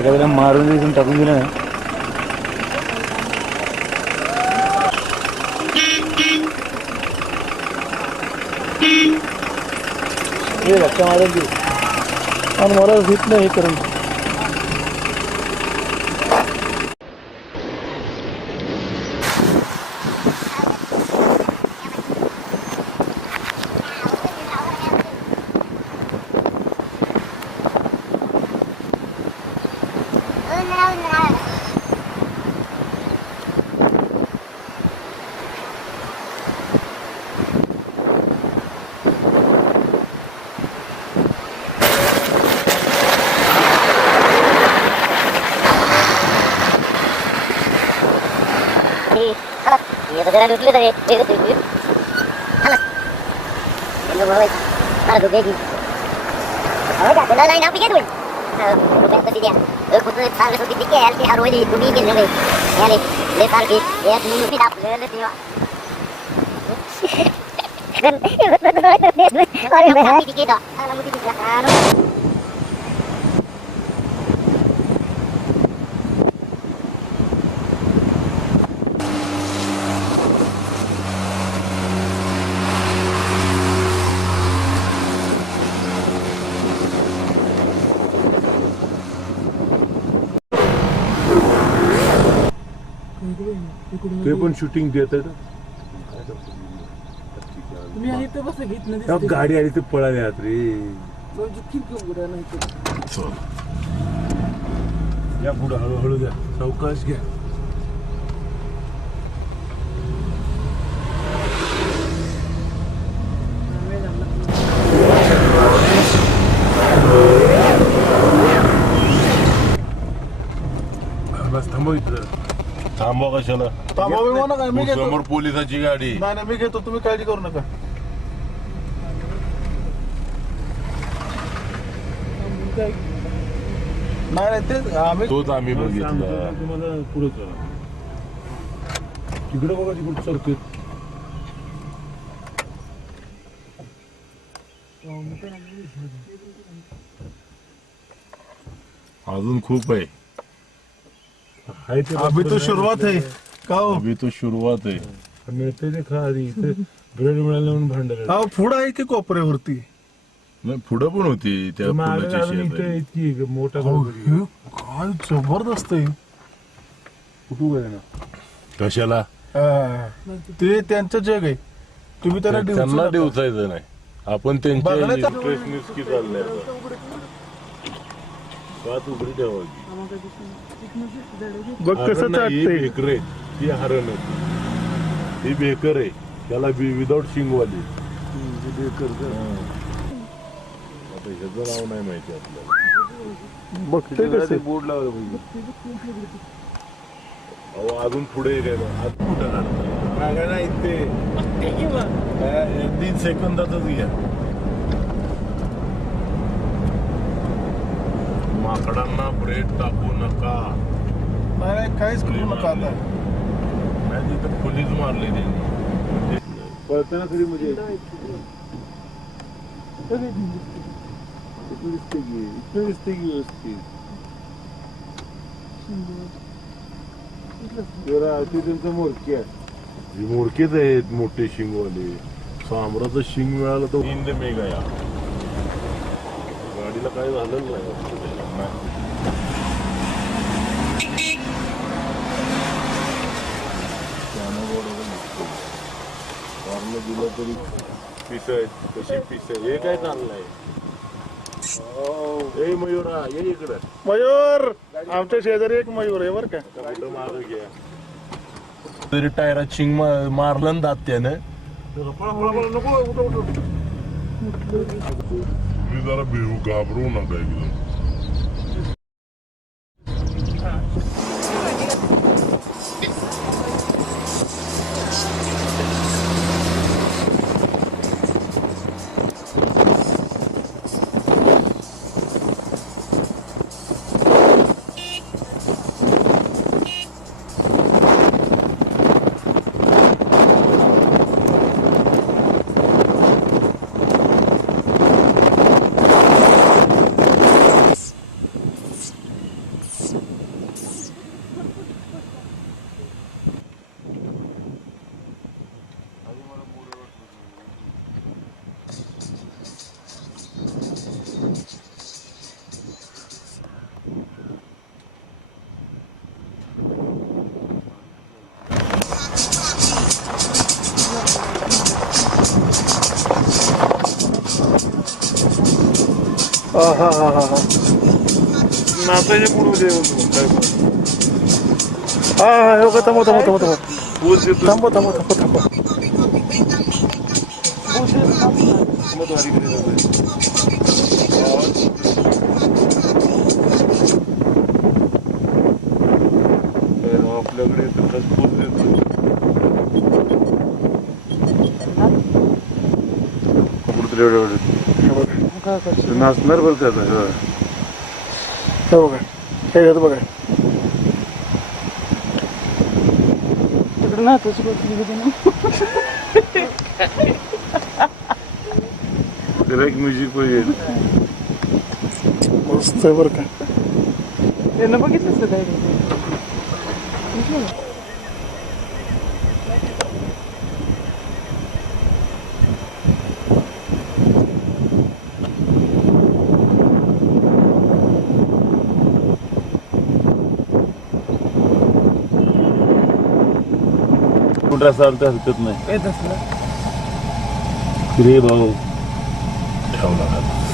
एखाद्याला मारून इथून टाकून दिलं ना हे लक्ष मारून दे आणि मला घेतलं हे करून ये तो जरा लुटले थे एक तो हां ये वो अरे तो गई और क्या बोला लाइन आप ही क्या तुम रुपए तो दिया एक खुद साल से दिख के हेल्थ हर वही तुम ही गिर गए यानी ले साल की एक मिनट भी आप ले लेते हो अरे मैं हाथी दिखे तो साला मुझे दिख रहा ते पण शूटिंग देत गाडी आली ते पळाले आत रे या पुढं हळूहळू द्या सावकाश घ्या बस थांबव इथं थांबवा कशाला समोर पोलिसाची गाडी नाही मी घेतो तुम्ही काळजी करू नका नाही तेच आम्ही तोच आम्ही बघितला तुम्हाला पुढे चला तिकडे बघा तिकडे सरते अजून खूप आहे अभी तो शुरुआत है का अभी तो शुरुआत आहे मिळते ते खा आधी ब्रेड मिळालं म्हणून भांडण हा फूड आहे की कोपऱ्यावरती नाही पुढं पण होती त्या इतकी मोठा काय जबरदस्त आहे कुठू आहे ना कशाला ते त्यांचं जग आहे तुम्ही त्यांना देवचायचं नाही आपण त्यांच्या की चाललंय बात उघडी ठेवायची बघ कसं बेकर ती हरण ही बेकर आहे त्याला विदाउट शिंगवाली बेकर आता ह्याचं नाव नाही माहिती आपल्याला बघते कसं बोर्ड लावलं अहो अजून पुढे काय आज कुठं काढता नाही ते 3 सेकंदातच घ्या माकडांना ब्रेड टाकू नका नाही काहीच करू नका आता नाही तिथं पोलीस मारले त्यांनी पळताना तरी म्हणजे दिसते की व्यवस्थित त्यांचं मोरकी आहे मोरकेच आहेत मोठे शिंगवाले सांबराचं शिंग मिळालं तर हिंद मेघा या गाडीला काय झालं नाही दिलं तरी पिस आहेत कशी पिस आहे हे काय चाललंय ए मयूरा ये इकडं मयूर आमच्या शेजारी एक मयूर आहे बरं का कुठं मागं घ्या तरी टायरात शिंग मारलं ना दात त्यानं तुम्ही जरा घाबरू नका एकदम हा हा हा हा हा नाचायचे पुढे दे काय हा हा हो का थांबव थांबव थांबव थांबव पोच देतो थांबव थांबव थांबव थांबव मग वारीकडे जातोय. आपल्याकडे तर पोच देतो. कुठेतरी एवढं ते नाचणार बरं का आता. हे बघा हे घेतो बघा तिकडे ना तुझी बसली त्याला एक म्युझिक पाहिजे. मस्त आहे बरं का त्यानं बघितलंच का काय कुठं चालतं हरकत नाही. काय तसलं रे भाऊ ठेवला